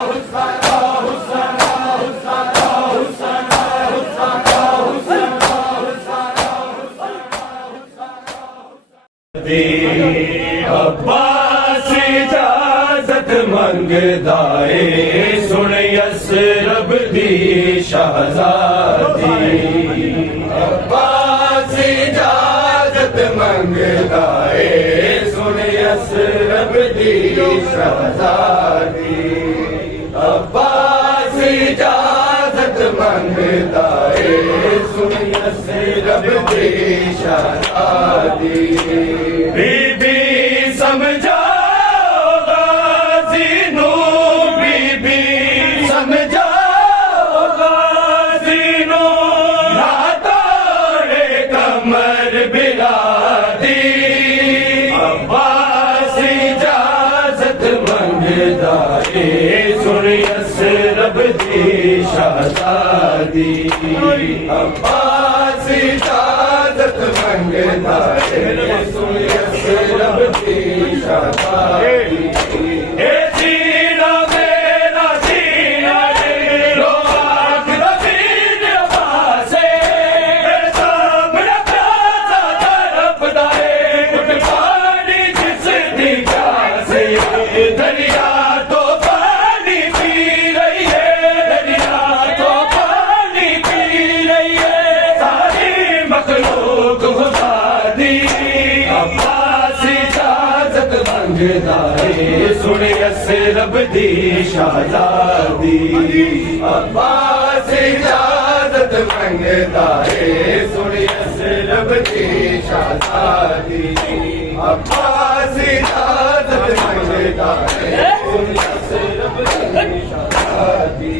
अब्बास इजाजत मंगदाए सुन यसरब दी शहजादी। अब्बास इजाजत मंगदाए सुन यसरब दी शहजादी। अब्बास इजाजत मंगदाए सुन यसरब दी शहजादी। बीबी समझाओ गाज़ी नू, बीबी समझाओ गाज़ी नू, ना तोड़े कमर बिलादी। अब्बास इजाजत मंगदाए सुन यसरब दी शहजादी। अब्बास इजाजत मंगदाए सुन यसरब दी शहजादी। ए जीना मेरा जीना लो आँख रफीन अब्बासे, मेरे सामने प्यासा तरफदाए उठ पानी जिस दी प्यासे। दरिया तो पानी पी रही है, दरिया तो पानी पी रही है, सारी मखलूक खुदा दी। अब्बास इजाजत मंगदाए सुन यसरब दी शहजादी। अब्बास इजाजत मंगदाए सुन यसरब दी शहजादी। अब्बास इजाजत मंगदाए सुन यसरब दी शहजादी।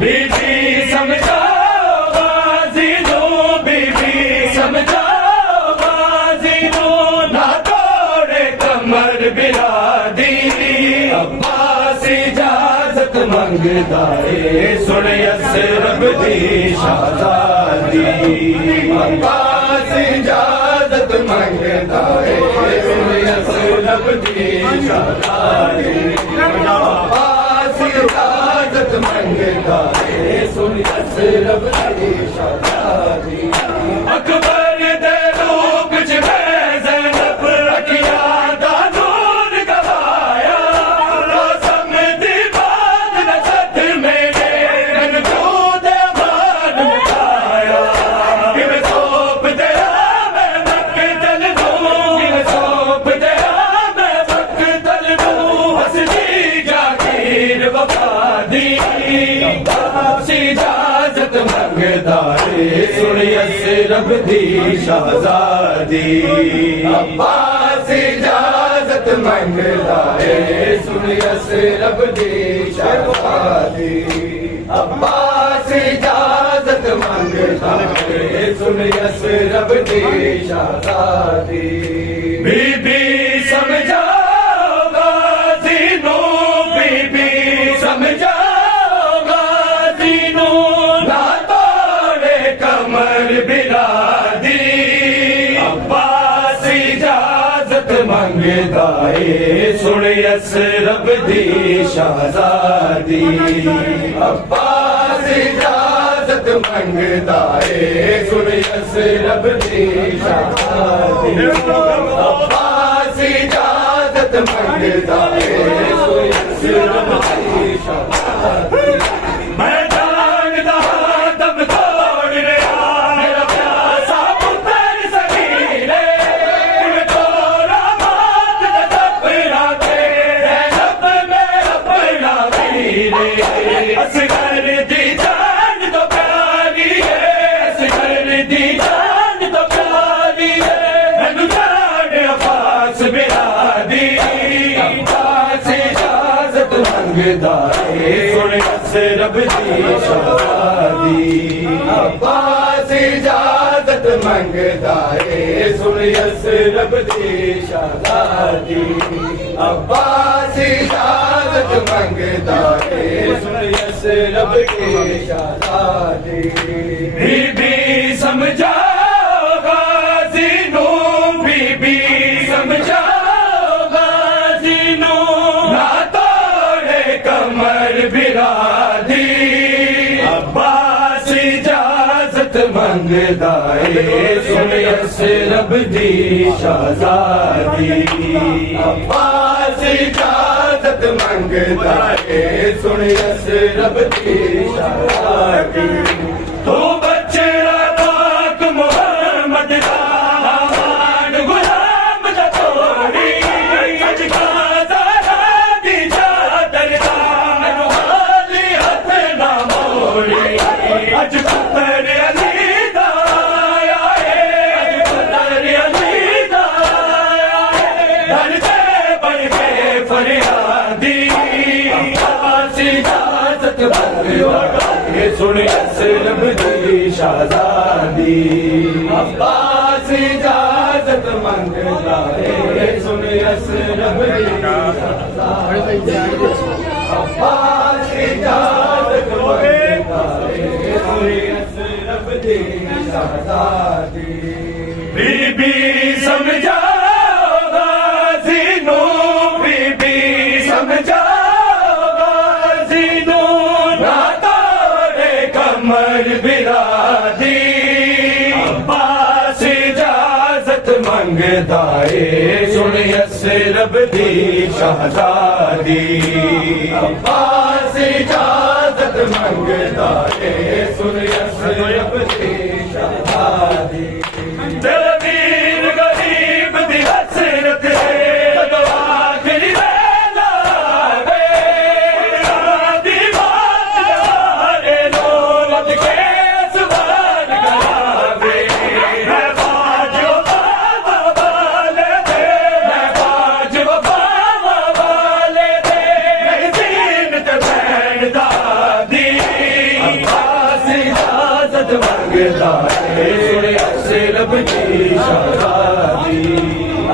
बीबी समझाओ गाज़ी नू, बीबी समझाओ गाज़ी नू, ना तोड़े कमर बिलादी। अब्बास इजाजत मंगदाए सुन यसरब दी शहजादी। अब्बास इजाजत मंगदाए सुन यसरब दी शहजादी। अब्बास इजाजत मंगदाए सुन यसरब दी शहजादी। अकबर दे रूप च मैं ज़ैनब अखियां दा नूर गवाया, कसम दी बात न सद मेरे मैन तू दे मान मुकाया। किवें सौंप दिया मैं मक्तल नूं, किवें सौंप दिया मैं मक्तल नूं, हसदी जागीर वफा दी। अब्बास इजाजत मंगदाए सुन यसरब दी शहजादी। अब्बास इजाजत मंगदाए सुन यसरब दी शहजादी। अब्बास इजाजत मंगदाए सुन यसरब दी शहजादी। बीबी समझाओ गाज़ी नू, बीबी समझाओ गाज़ी नू, ना तोड़े कमर बिलादी। अब्बास इजाजत मंगदाए सुन यसरब दी शहजादी। अब्बास इजाजत मंगदाए सुन यसरब दी शहजादी। अब्बास इजाजत मंगदाए सुन यसरब दी शहजादी। मैं जानदा दम तोड़ रहा मेरा प्यासा पुत्र सगीरे, किवें तोड़ा मात दा सपना ते ज़ैनब में अपना वीरे। असगर दी जान तो प्यारी है, असगर दी जान तो प्यारी है, मैनू जान अब्बास बिलादी। अब्बास इजाजत मंगदाए सुन यसरब दी शहजादी। अब्बास इजाजत मंगदाए सुन यसरब दी शहजादी। अब्बास इजाजत मंगदाए सुन यसरब दी शहजादी। बीबी समझाओ गाज़ी नू, बीबी समझाओ गाज़ी नू, ना तोड़े कमर बिरादी अब्बास इजाजत मंगदा है सुन असरब दी शहजादी अब्बास इजाजत मंगदा है सुन असरब दी शहजादी तू बचड़ा पाक मोहम्मद दा आमान गुलाम दा तोड़ी सजका ज़रा दी चादर दा मैनू हाली हथ ना मोड़ी अज पुत्र अली दा आया है अज पुत्र अली दा आया है घर ते बन के फरियादी अब्बास इजाजत मंगदा है सुन असरब दी शहजादी अब्बास इजाजत मंगदा है सुन असरब दी शहजादी अब्बास इजाजत मंगदा है सुन असरब दी शहजादी बीबी समझाओ गाज़ी नू बीबी समझाओ गाज़ी नू ना तोड़े कमर बिरादी अब्बास इजाजत मंगदा है सुन असरब दी शहजादी अब्बास इजाजत मंगदा है सुन असरब दी शहजादी दलवीर गरीब दी हसरत है तो आखिरी वेला है दी बात लो लग के सवाल करावे मैं बाजो बाबा वाले दे मैं बाजो बाबा वाले दे मैं दीन ते बैठ दादी अब्बास इजाजत मंगदा है सुन असरब दी शहजादी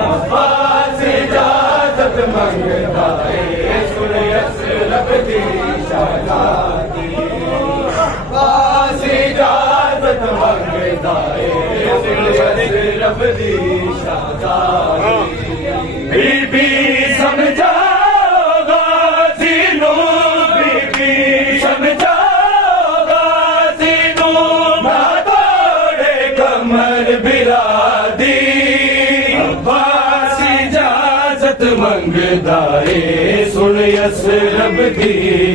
अब्बास इजाजत मंगदा है सुन असरब दी शहजादी अब्बास इजाजत मंगदा है सुन असरब दी शहजादी बीबी समझाओ गाज़ी नू बीबी समझाओ गाज़ी नू ना तोड़े कमर बिरादी अब्बास इजाजत मंगदा है सुन असरब दी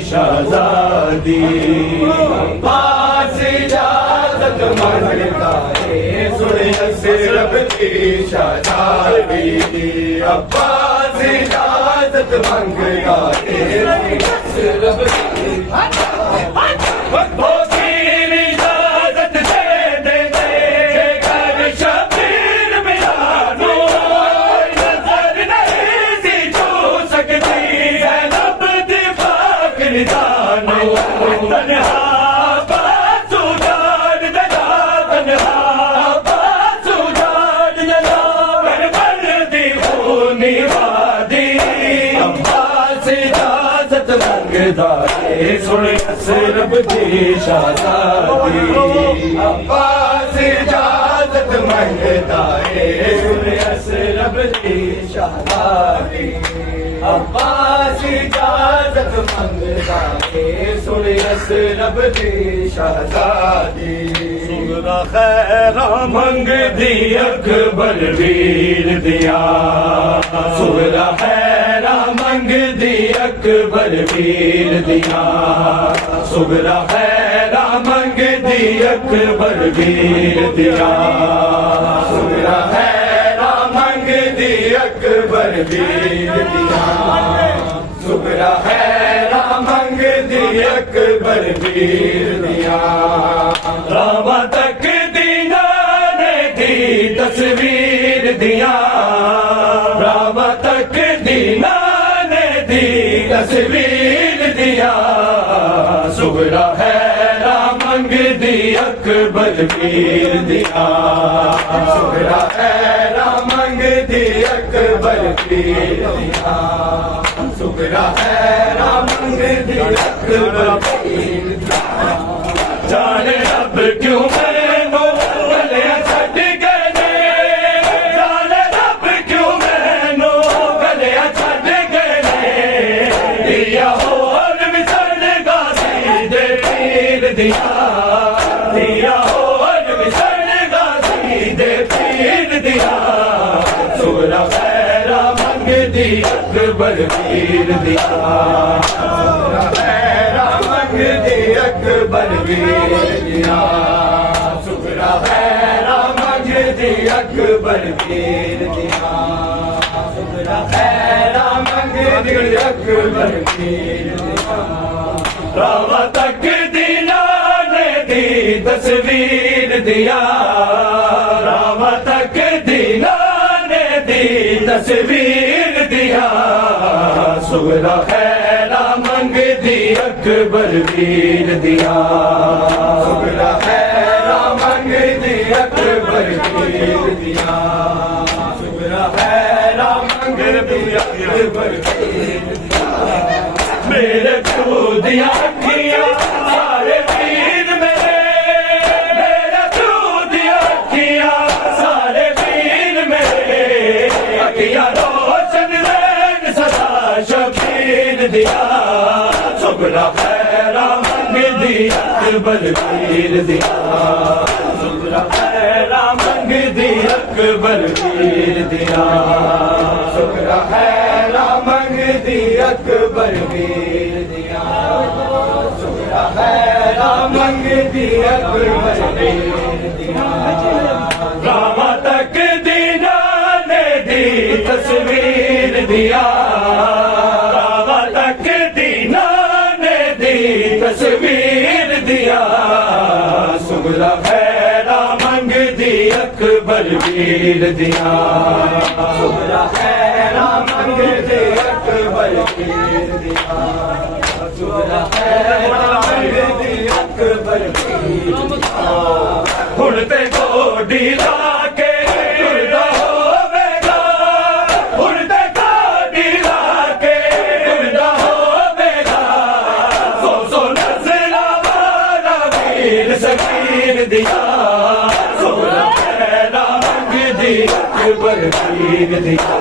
शहजादी अब्बास इजाजत मंगदा है सुन असरब दी शहजादी अब्बास इजाजत मंगदा है असरब दी इजाजत दे दे घर शबीर मिलानो नजर नहीं सी छू सकती ज़ैनब दी पाक निदानो तन्हा बासु जान दला तन्हा बासु जान दला बरबर दी खूनी वादी अब्बास इजाजत मंगदा है सुन असरब दी शहजादी अब्बास इजाजत मंगदा है सुन असरब दी शहजादी अब्बास इजाजत मंगदा है सुन असरब दी शहजादी सुगरा खैरा मंगदी अकबर वीर दिया सुगरा खैरा मंगदी अकबर वीर दिया सुगरा खैरा मंगदी अकबर वीर दिया सुगरा खैरा मंगदी अकबर वीर दिया सुगरा खैरा मंगदी अकबर वीर दिया रावा तक दीना ने दी तस्वीर दिया रावा तक दीना ने दी तस्वीर दिया सुगरा खैरा मंगदी अकबर वीर दिया सुगरा खैरा मंगदी अकबर वीर दिया सुगरा खैरा मंगदी अकबर वीर दिया जाने अब क्यों मैनू गलियां छड्ड गए जाने अब क्यों मैनू गलियां छड्ड गए दिया होर भी सड़ दिया दिया होर विसन गाजी दे पीर दिया सुगरा खैरा मंगदी अकबर वीर दिया सुगरा खैरा मंगदी अकबर वीर दिया सुगरा खैरा मंगदी अकबर वीर दिया सुगरा खैरा मंगदी अकबर वीर दिया रामा तक दीना ने दी तस्वीर दिया रामा तक दीना ने दी तस्वीर दिया सुगरा खैरा मंगदी अकबर वीर दिया सुगरा खैरा मंगदी अकबर वीर दिया सुगरा खैरा मंगदी अकबर वीर दिया मेरे प्यो दिया अखियां सारे वीर मेरे प्यो दिया अखियां सारे वीर मेरे अखियां रोशन रैन सदा शबीर दिया सुगरा खैरा मंगदी अकबर वीर दिया सुगरा खैरा मंगदी अकबर वीर दिया सुगरा खैरा मंगदी अकबर वीर दिया सुगरा खैरा मंगदी अकबर वीर दिया रामा तक दीना ने दी तस्वीर दिया रामा तक दीना ने दी तस्वीर दिया सुगरा खैरा मंगदी अकबर वीर दिया सुगरा खैरा मंगदी अकबर वीर दिया सुगरा खैरा मंगदी अकबर वीर दिया हुण ते गोडी ला के टुरदा होवेगा हुण ते गोडी ला के टुरदा होवेगा सो नज़रा वाला वीर सगीर दिया सुगरा खैरा मंगदी अकबर वीर दिया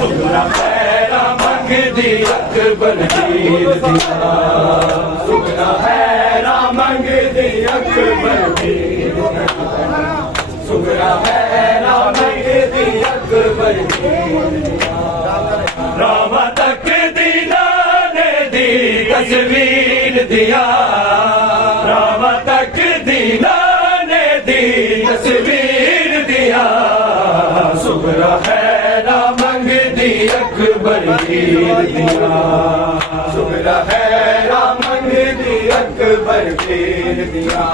सुगरा खैरा मंगदी अकबर वीर दिया सुगरा खैरा मंगदी अकबर वीर दिया सुगरा खैरा मंगदी अकबर वीर दिया रामा तक दीना ने दी तस्वीर दिया रामा तक दीना ने दी तस्वीर दिया सुगरा खैरा मंगदी अकबर वीर दिया सुगरा खैरा मंगदी अकबर वीर दिया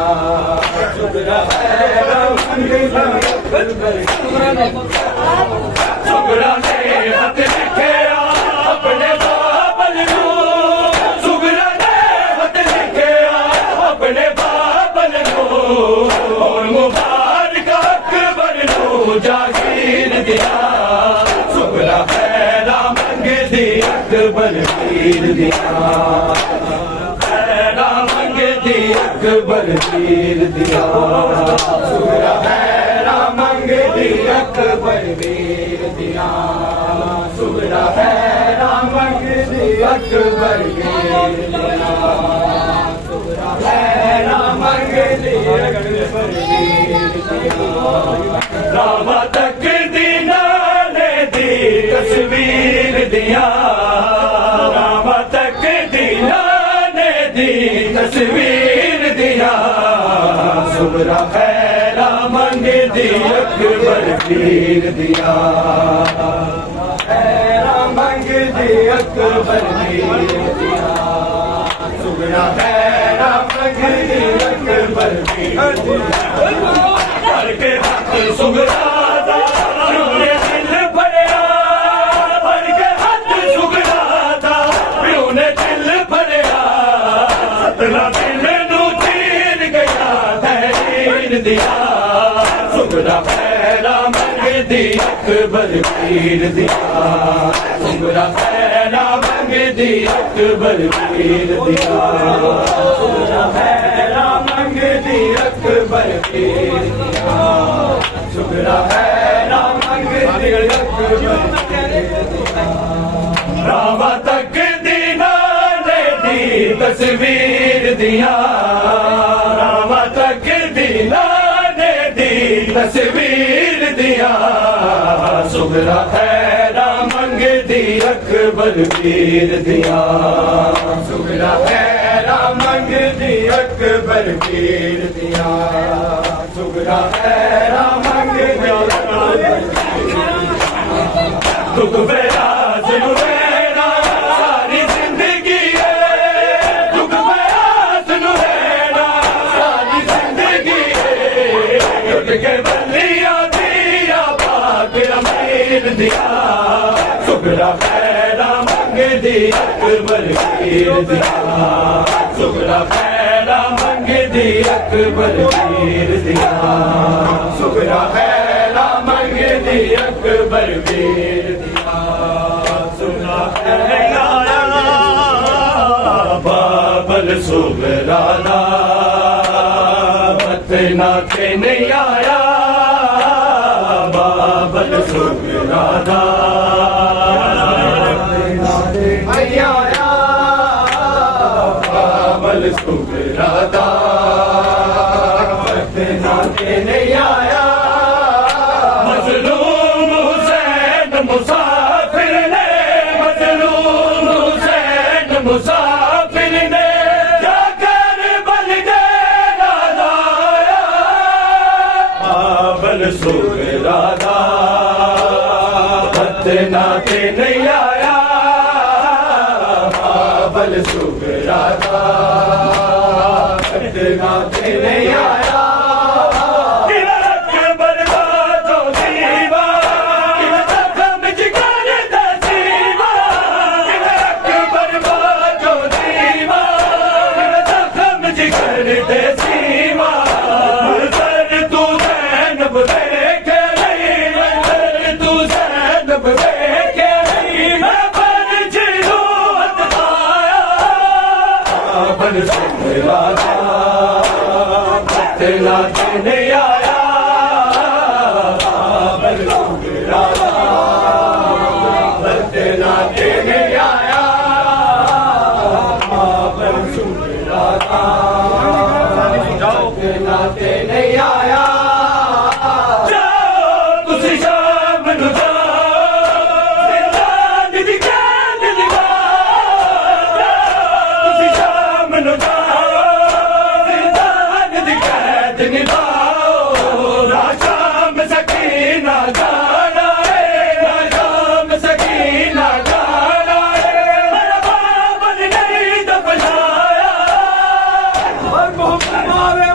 सुगरा खैरा मंगदी अकबर सुगरा ने हथ लिखे अपने बाबल नू सुगरा ने हथ लिखे अपने बाबल नू और मुबारक अकबर नू जागीर दिया सुगरा खैरा मंगदी अकबर वीर दिया खैरा मंगदी अकबर वीर दिया सुगरा खैरा मंगदी अकबर वीर दिया सुगरा खैरा मंगदी अकबर वीर दिया सुगरा खैरा मंगदी अकबर वीर दिया रामा तक दीना ने दी तस्वीर दिया रामा तक दीना ने दी तस्वीर दिया सुगरा खैरा मंगदी अकबर वीर दिया खैरा मंगदी अकबर वीर दिया सुगरा खैरा मंगदी अकबर वीर दिया करके हाथ सुगरा दिया सुगरा खैरा मंगदी अकबर वीर दिया सुगरा खैरा मंगदी अकबर वीर दिया सुगरा खैरा मंगदी अकबर वीर दिया सुगरा खैरा मंगदी अकबर रामा तक दीना ने दी तस्वीर दिया रामा तक दीनाने दी तस्वीर दिया सुगरा खैरा मंग दी अकबर पीर दिया सुगरा खैरा मंग दी अकबर पीर दिया सुगरा खैरा मंग दी दुख बेरा जुलूरेरा सारी जिंदगी है दुख बेरा जुलूरेरा सारी जिंदगी है टूट के बलिया दिया पाक अमीर दिया सुगरा खैरा मंग दी अकबर पीर दिया सुगरा खैरा मंग दी अकबर पीर दिया सुगरा खैरा मंग दी अकबर पीर दिया सुना है बाबल सुगराना मतना के नहीं आया बाबल सुगराना आया बाबल सुगराना मतना के नहीं आया मजलूम हुसैन मुसाफिर ने मजलूम हुसैन मुसाफिर ने जाकर बलडेरा लाया बाबल सुगराना मतना के नहीं आया बाबल सुगराना मतना के नहीं आया मतना के नहीं आया बाबल सुगराना मतना के नहीं आया बाबल सुगराना मतना के नहीं आया जाओ तुसी शाम नू जाओ जिंदान दी कैद लगाओ तुसी शाम नू जाओ जिंदान दी कैद निभाओ राशाम सकीना गाना है राशाम सकीना गाना है मेरा बाबल नहीं दफनाया और मोहब्बत मारे